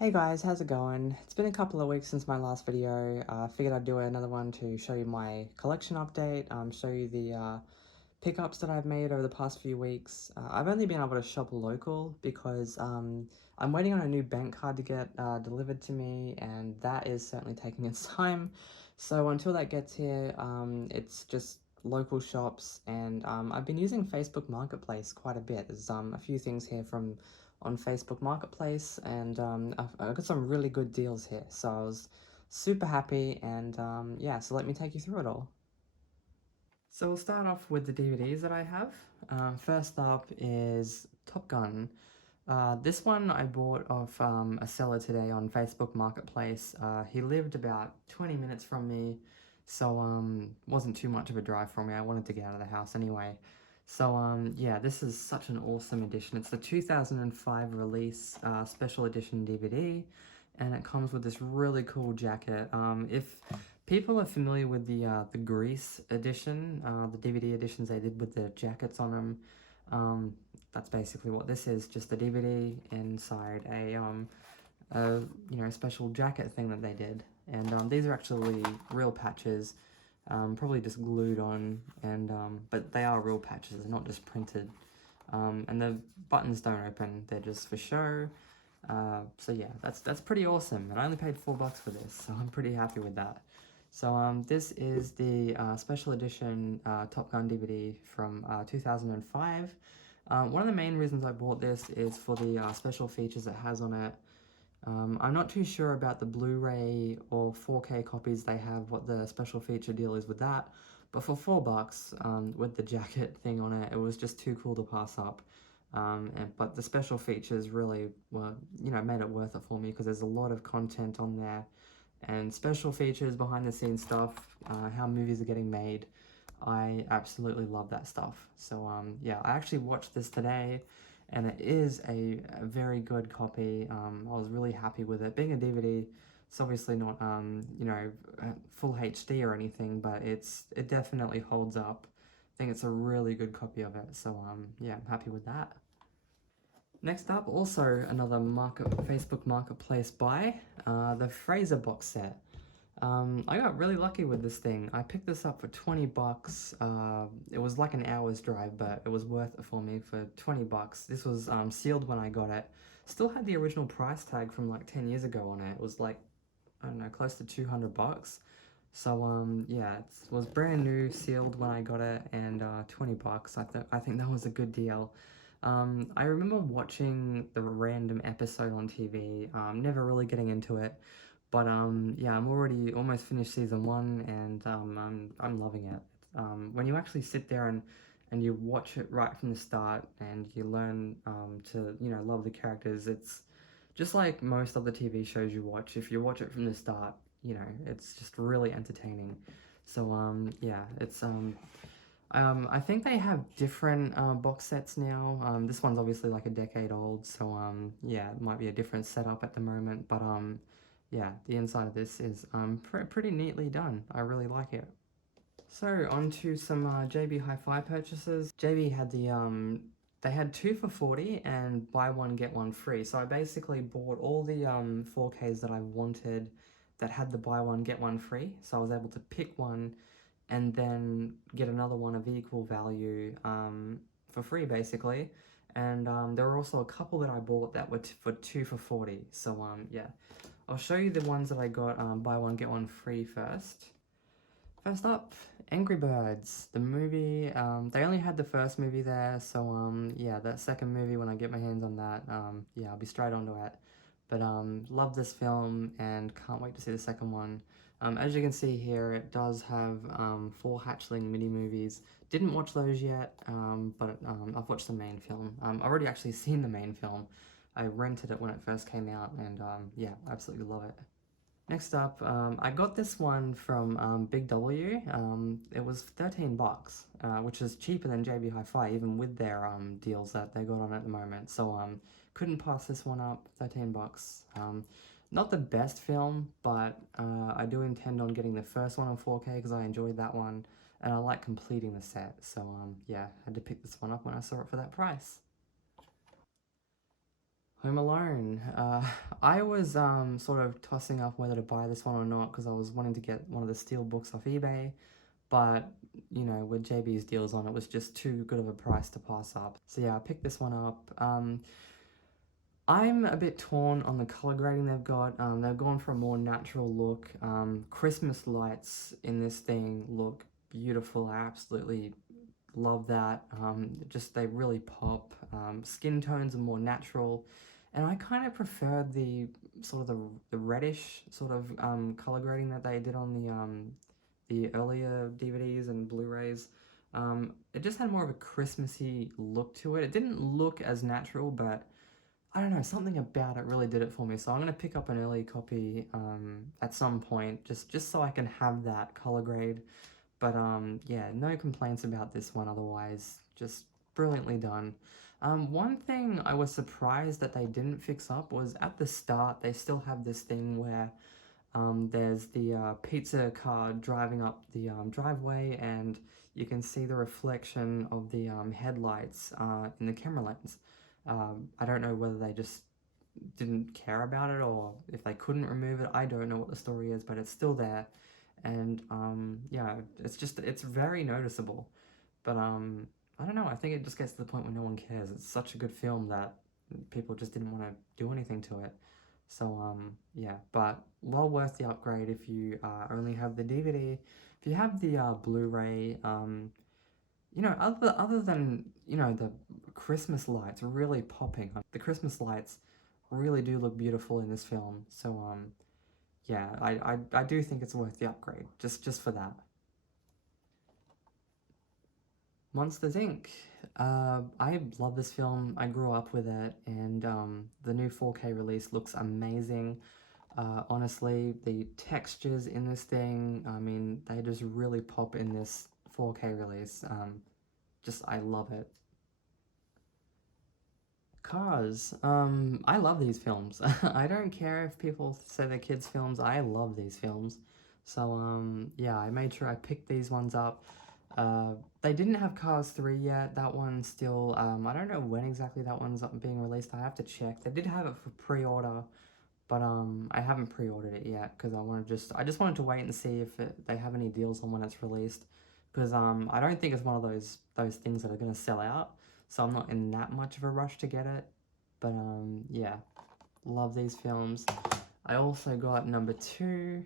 Hey guys, how's it going? It's been a couple of weeks since my last video. I figured I'd do another one to show you my collection update, show you the pickups that I've made over the past few weeks. I've only been able to shop local because I'm waiting on a new bank card to get delivered to me, and that is certainly taking its time. So until that gets here, it's just local shops, and I've been using Facebook Marketplace quite a bit. There's a few things here from on Facebook Marketplace, and I've got some really good deals here, so I was super happy, and yeah, so let me take you through it all. So we'll start off with the DVDs that I have. First up is Top Gun. This one I bought off a seller today on Facebook Marketplace. He lived about 20 minutes from me, so wasn't too much of a drive for me. I wanted to get out of the house anyway. So yeah, this is such an awesome edition. It's the 2005 release special edition DVD, and it comes with this really cool jacket. If people are familiar with the Grease edition, the DVD editions they did with the jackets on them, that's basically what this is, just a DVD inside a special jacket thing that they did. And these are actually real patches, probably just glued on, and but they are real patches, they're not just printed. And the buttons don't open, they're just for show. So yeah, that's pretty awesome, and I only paid $4 for this, so I'm pretty happy with that. So this is the special edition Top Gun DVD from 2005. One of the main reasons I bought this is for the special features it has on it. I'm not too sure about the Blu-ray or 4K copies they have, what the special feature deal is with that, but for $4, with the jacket thing on it, it was just too cool to pass up. But the special features really were, made it worth it for me, because there's a lot of content on there, and special features, behind the scenes stuff, how movies are getting made. I absolutely love that stuff. So yeah, I actually watched this today, and it is a very good copy. I was really happy with it. Being a DVD, it's obviously not full HD or anything, but it definitely holds up. I think it's a really good copy of it. So yeah, I'm happy with that. Next up, also another Facebook Marketplace buy, the Fraser box set. I got really lucky with this thing. I picked this up for $20. It was like an hour's drive, but it was worth it for me for $20. This was sealed when I got it. Still had the original price tag from like 10 years ago on it. It was like, I don't know, close to $200. So yeah, it was brand new, sealed when I got it, and $20. I think that was a good deal. I remember watching the random episode on TV, never really getting into it, but yeah, I'm already almost finished season 1, and I'm loving it. When you actually sit there and you watch it right from the start, and you learn to love the characters, it's just like most of the TV shows you watch. If you watch it from the start, it's just really entertaining. So yeah, it's I think they have different box sets now. This one's obviously like a decade old, so yeah, it might be a different setup at the moment, but yeah, the inside of this is pretty neatly done. I really like it. So on to some JB Hi-Fi purchases. JB had they had 2 for 40 and buy one get one free. So I basically bought all the 4Ks that I wanted that had the buy one get one free. So I was able to pick one and then get another one of equal value for free, basically. And there were also a couple that I bought that were for 2 for 40. So yeah, I'll show you the ones that I got buy one get one free first. First up, Angry Birds, the movie. They only had the first movie there, so yeah, that second movie, when I get my hands on that, yeah, I'll be straight onto it. But love this film and can't wait to see the second one. As you can see here, it does have 4 Hatchling mini-movies. Didn't watch those yet, but I've watched the main film. I've already actually seen the main film. I rented it when it first came out, and yeah, absolutely love it. Next up, I got this one from Big W. It was $13, which is cheaper than JB Hi-Fi, even with their deals that they got on at the moment. So couldn't pass this one up, $13. Not the best film, but I do intend on getting the first one on 4K because I enjoyed that one, and I like completing the set. So yeah, had to pick this one up when I saw it for that price. Home Alone. I was sort of tossing up whether to buy this one or not because I was wanting to get one of the steel books off eBay, but you know, with JB's deals on, it was just too good of a price to pass up. So yeah, I picked this one up. I'm a bit torn on the color grading they've got. They've gone for a more natural look. Christmas lights in this thing look beautiful. I absolutely love that. Just they really pop. Skin tones are more natural, and I kind of prefer the sort of the reddish sort of color grading that they did on the earlier DVDs and Blu-rays. It just had more of a Christmassy look to it. It didn't look as natural, but I don't know, something about it really did it for me. So I'm going to pick up an early copy at some point, just so I can have that color grade. But yeah, no complaints about this one otherwise. Just brilliantly done. One thing I was surprised that they didn't fix up was at the start, they still have this thing where there's the pizza car driving up the driveway, and you can see the reflection of the headlights in the camera lens. I don't know whether they just didn't care about it or if they couldn't remove it. I don't know what the story is, but it's still there. And yeah, it's very noticeable. But I don't know, I think it just gets to the point where no one cares. It's such a good film that people just didn't want to do anything to it. So yeah, but well worth the upgrade if you only have the DVD. If you have the Blu-ray, you know, other than, you know, the Christmas lights really popping, the Christmas lights really do look beautiful in this film. So yeah, I do think it's worth the upgrade just for that. Monsters Inc. I love this film. I grew up with it, and the new 4K release looks amazing. Honestly, the textures in this thing, I mean, they just really pop in this 4K release. I love it. Cars. I love these films. I don't care if people say they're kids' films. I love these films. So, yeah, I made sure I picked these ones up. They didn't have Cars 3 yet. That one's still, I don't know when exactly that one's being released. I have to check. They did have it for pre-order, but I haven't pre-ordered it yet because I just wanted to wait and see if they have any deals on when it's released, because I don't think it's one of those things that are going to sell out, so I'm not in that much of a rush to get it. But yeah, love these films. I also got number 2.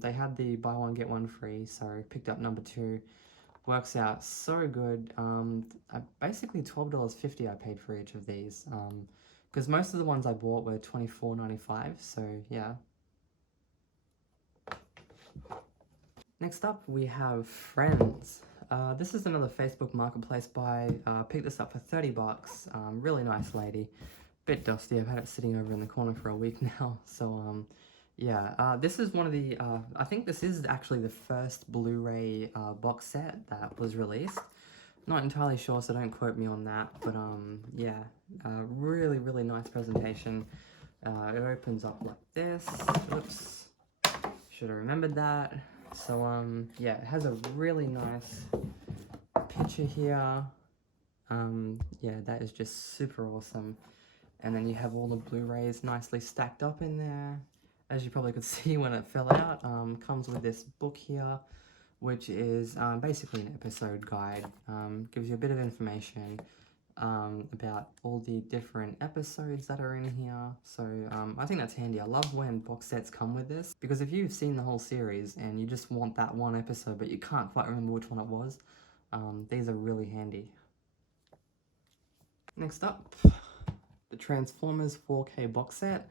They had the buy one get one free, so I picked up number 2. Works out so good. Basically $12.50 I paid for each of these. Because most of the ones I bought were $24.95, so yeah. Next up, we have Friends. This is another Facebook Marketplace buy. Picked this up for 30 bucks. Really nice lady. Bit dusty, I've had it sitting over in the corner for a week now, so yeah. This is one of the, I think this is actually the first Blu-ray box set that was released. Not entirely sure, so don't quote me on that, but yeah, really, really nice presentation. It opens up like this. Oops, should have remembered that. So yeah, it has a really nice picture here. Yeah, that is just super awesome. And then you have all the Blu-rays nicely stacked up in there. As you probably could see when it fell out, comes with this book here, which is basically an episode guide. Gives you a bit of information about all the different episodes that are in here. So I think that's handy. I love when box sets come with this, because if you've seen the whole series and you just want that one episode but you can't quite remember which one it was, these are really handy. Next up, the Transformers 4K box set.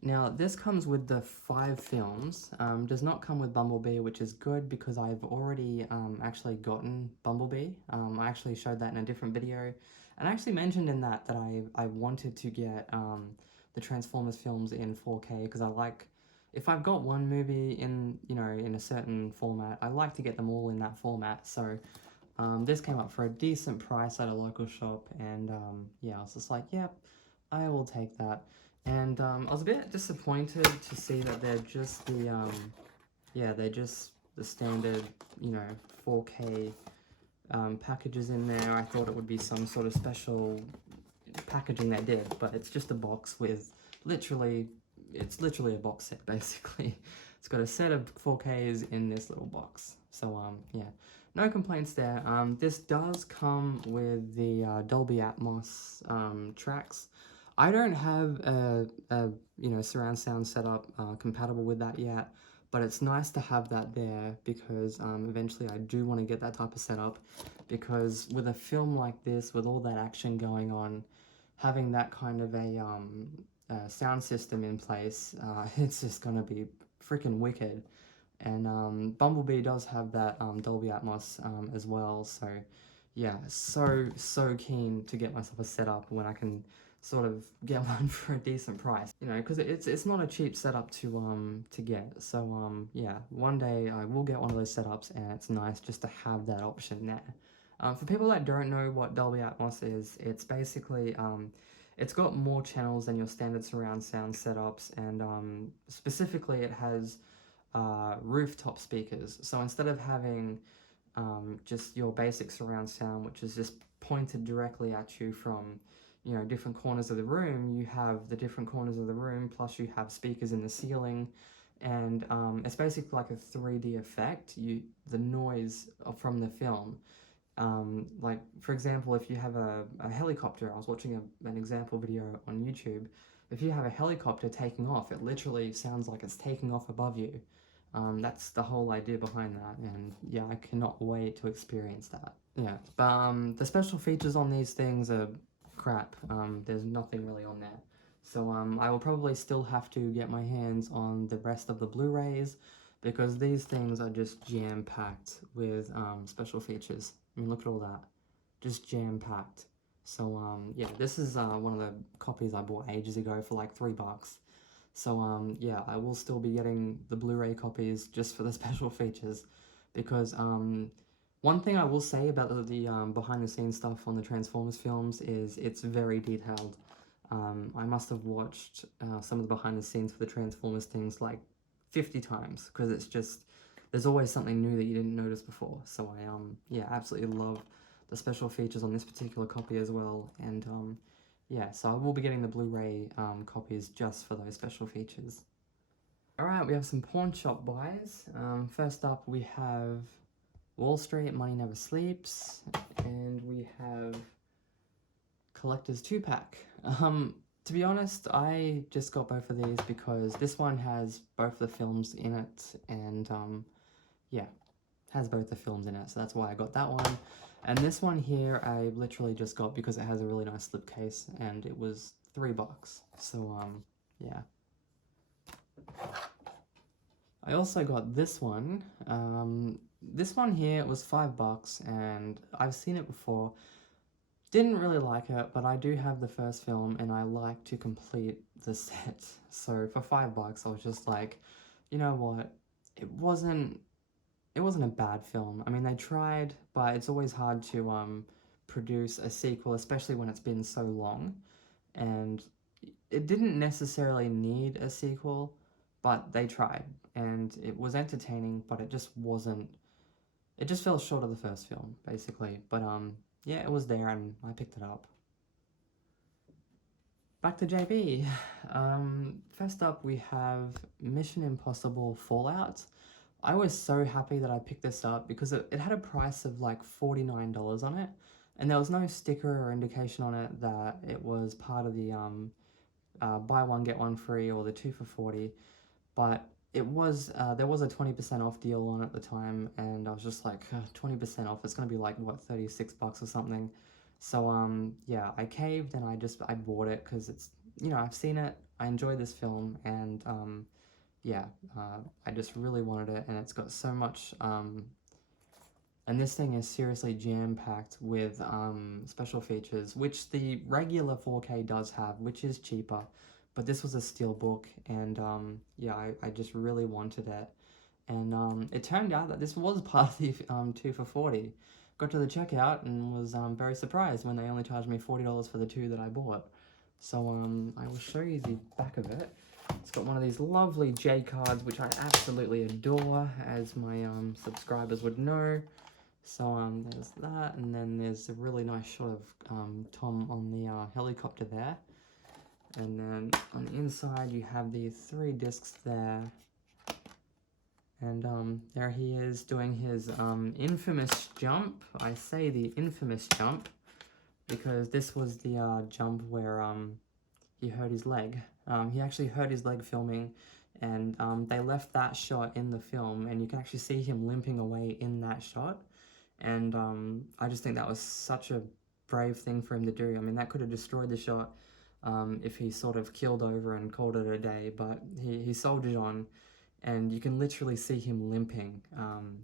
Now, this comes with the 5 films, does not come with Bumblebee, which is good because I've already actually gotten Bumblebee. I actually showed that in a different video, and I actually mentioned in that I wanted to get the Transformers films in 4K because I like, if I've got one movie in, you know, in a certain format, I like to get them all in that format. So this came up for a decent price at a local shop, and yeah, I was just like, yep, I will take that. And I was a bit disappointed to see that they're just the, yeah, they're just the standard, you know, 4K packages in there. I thought it would be some sort of special packaging they did, but it's just a box with it's literally a box set basically. It's got a set of 4Ks in this little box. So yeah, no complaints there. This does come with the Dolby Atmos tracks. I don't have a surround sound setup compatible with that yet, but it's nice to have that there because eventually I do want to get that type of setup, because with a film like this, with all that action going on, having that kind of a sound system in place, it's just gonna be freaking wicked. And Bumblebee does have that Dolby Atmos as well, so yeah, so keen to get myself a setup when I can sort of get one for a decent price, you know, because it's not a cheap setup to get. So yeah, one day I will get one of those setups, and it's nice just to have that option there. For people that don't know what Dolby Atmos is, it's basically it's got more channels than your standard surround sound setups, and specifically it has rooftop speakers. So instead of having just your basic surround sound, which is just pointed directly at you from, you know, different corners of the room, you have the different corners of the room, plus you have speakers in the ceiling, and it's basically like a 3D effect. The noise from the film, like for example, if you have a helicopter, I was watching an example video on YouTube. If you have a helicopter taking off, it literally sounds like it's taking off above you. That's the whole idea behind that, and yeah, I cannot wait to experience that. Yeah, but the special features on these things are crap. There's nothing really on there. So I will probably still have to get my hands on the rest of the Blu-rays, because these things are just jam-packed with special features. I mean, look at all that. Just jam-packed. So yeah, this is one of the copies I bought ages ago for like $3. So yeah, I will still be getting the Blu-ray copies just for the special features, because one thing I will say about the behind-the-scenes stuff on the Transformers films is it's very detailed. I must have watched some of the behind-the-scenes for the Transformers things like 50 times, because it's just, there's always something new that you didn't notice before. So I yeah, absolutely love the special features on this particular copy as well, and yeah, so I will be getting the Blu-ray copies just for those special features. Alright, we have some pawn shop buys. First up we have Wall Street, Money Never Sleeps, and we have Collector's 2-pack. To be honest, I just got both of these because this one has both the films in it, and yeah, has both the films in it, so that's why I got that one. And this one here I literally just got because it has a really nice slipcase, and it was $3. So yeah. I also got this one. This one here was $5, and I've seen it before. Didn't really like it, but I do have the first film, and I like to complete the set. So for $5, I was just like, you know what? It wasn't a bad film. I mean, they tried, but it's always hard to produce a sequel, especially when it's been so long. And it didn't necessarily need a sequel, but they tried, and it was entertaining, but it just wasn't. It just fell short of the first film, basically. But yeah, it was there, and I picked it up. Back to JB. First up, we have Mission Impossible Fallout. I was so happy that I picked this up because it had a price of like $49 on it, and there was no sticker or indication on it that it was part of the buy one get one free or the 2 for $40, but it was there was a 20% off deal on at the time, and I was just like, 20% off, it's gonna be like what, $36 or something. So yeah, I caved, and I bought it because it's, you know, I've seen it, I enjoy this film, and yeah, I just really wanted it, and it's got so much, and this thing is seriously jam-packed with special features, which the regular 4K does have, which is cheaper, but this was a steelbook, and yeah, I just really wanted it, and it turned out that this was part of the 2 for $40. Got to the checkout and was very surprised when they only charged me $40 for the 2 that I bought. So I will show you the back of it. It's got one of these lovely J cards, which I absolutely adore, as my subscribers would know. So there's that, and then there's a really nice shot of Tom on the helicopter there. And then on the inside you have the 3 discs there. And there he is doing his infamous jump. I say the infamous jump because this was the jump where he hurt his leg. He actually hurt his leg filming, and they left that shot in the film, and you can actually see him limping away in that shot. And I just think that was such a brave thing for him to do. I mean, that could have destroyed the shot if he sort of keeled over and called it a day, but he soldiered on, and you can literally see him limping.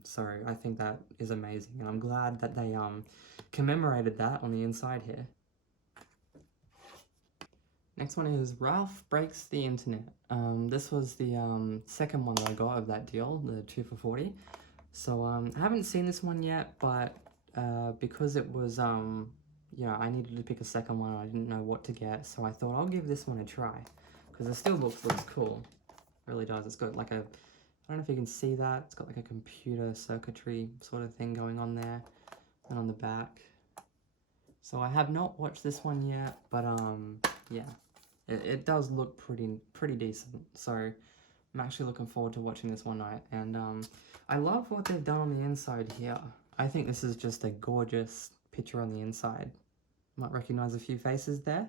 So I think that is amazing, and I'm glad that they commemorated that on the inside here. Next one is Ralph Breaks the Internet. This was the second one that I got of that deal, the 2 for $40. So I haven't seen this one yet, but because it was, yeah, I needed to pick a second one, I didn't know what to get, so I thought I'll give this one a try, because the steelbook looks cool. It really does. It's got like a, I don't know if you can see that, it's got like a computer circuitry sort of thing going on there, and on the back. So I have not watched this one yet, but yeah, it does look pretty decent, so I'm actually looking forward to watching this one night. And I love what they've done on the inside here. I think this is just a gorgeous picture on the inside. Might recognize a few faces there.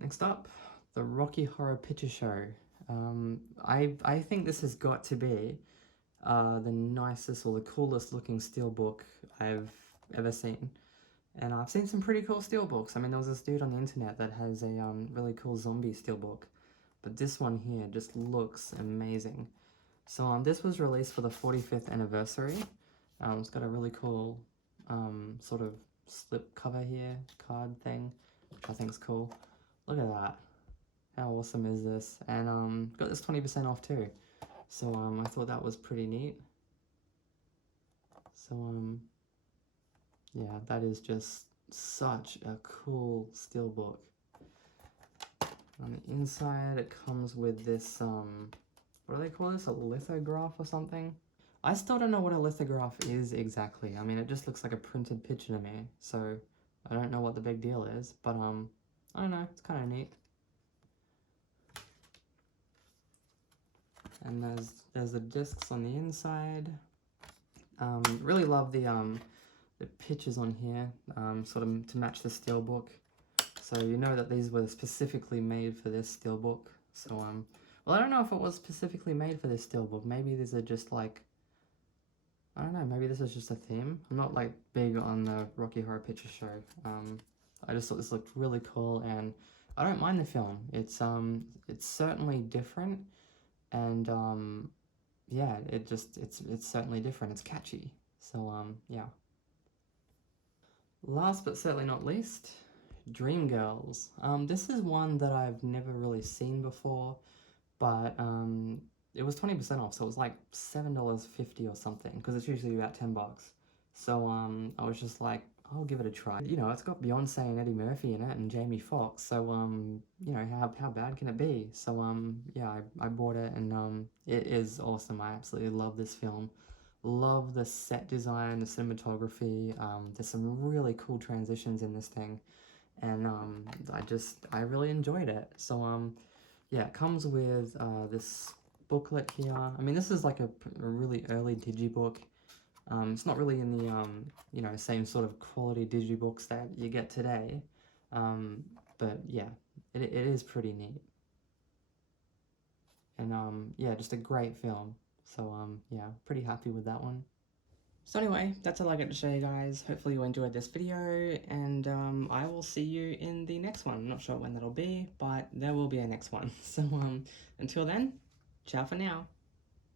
Next up, the Rocky Horror Picture Show. I think this has got to be the nicest or the coolest looking steelbook I've ever seen. And I've seen some pretty cool steelbooks. I mean, there was this dude on the internet that has a really cool zombie steelbook, but this one here just looks amazing. So this was released for the 45th anniversary. It's got a really cool sort of slip cover here, card thing, which I think is cool. Look at that. How awesome is this? And got this 20% off too. So I thought that was pretty neat. So yeah, that is just such a cool steelbook. On the inside, it comes with this, what do they call this? A lithograph or something? I still don't know what a lithograph is exactly. I mean, it just looks like a printed picture to me, so I don't know what the big deal is, but I don't know, it's kind of neat. And there's the discs on the inside. Really love the pictures on here, sort of to match the steelbook. So you know that these were specifically made for this steelbook. So well, I don't know if it was specifically made for this steelbook. Maybe these are just like, I don't know, maybe this is just a theme. I'm not like big on the Rocky Horror Picture Show. I just thought this looked really cool, and I don't mind the film. It's certainly different, and yeah, it's certainly different. It's catchy. So yeah. Last but certainly not least, Dreamgirls. This is one that I've never really seen before, but it was 20% off, so it was like $7.50 or something, because it's usually about $10. So I was just like, I'll give it a try. You know, it's got Beyonce and Eddie Murphy in it and Jamie Foxx, so you know, how bad can it be? So yeah, I bought it, and it is awesome. I absolutely love this film. Love the set design, the cinematography. There's some really cool transitions in this thing, and I really enjoyed it. So yeah, it comes with this booklet here. I mean, this is like a really early digibook. It's not really in the you know, same sort of quality digibooks that you get today, but yeah, it is pretty neat. And yeah, just a great film. So yeah, pretty happy with that one. So anyway, that's all I got to show you guys. Hopefully you enjoyed this video, and I will see you in the next one. I'm not sure when that'll be, but there will be a next one. So until then, ciao for now.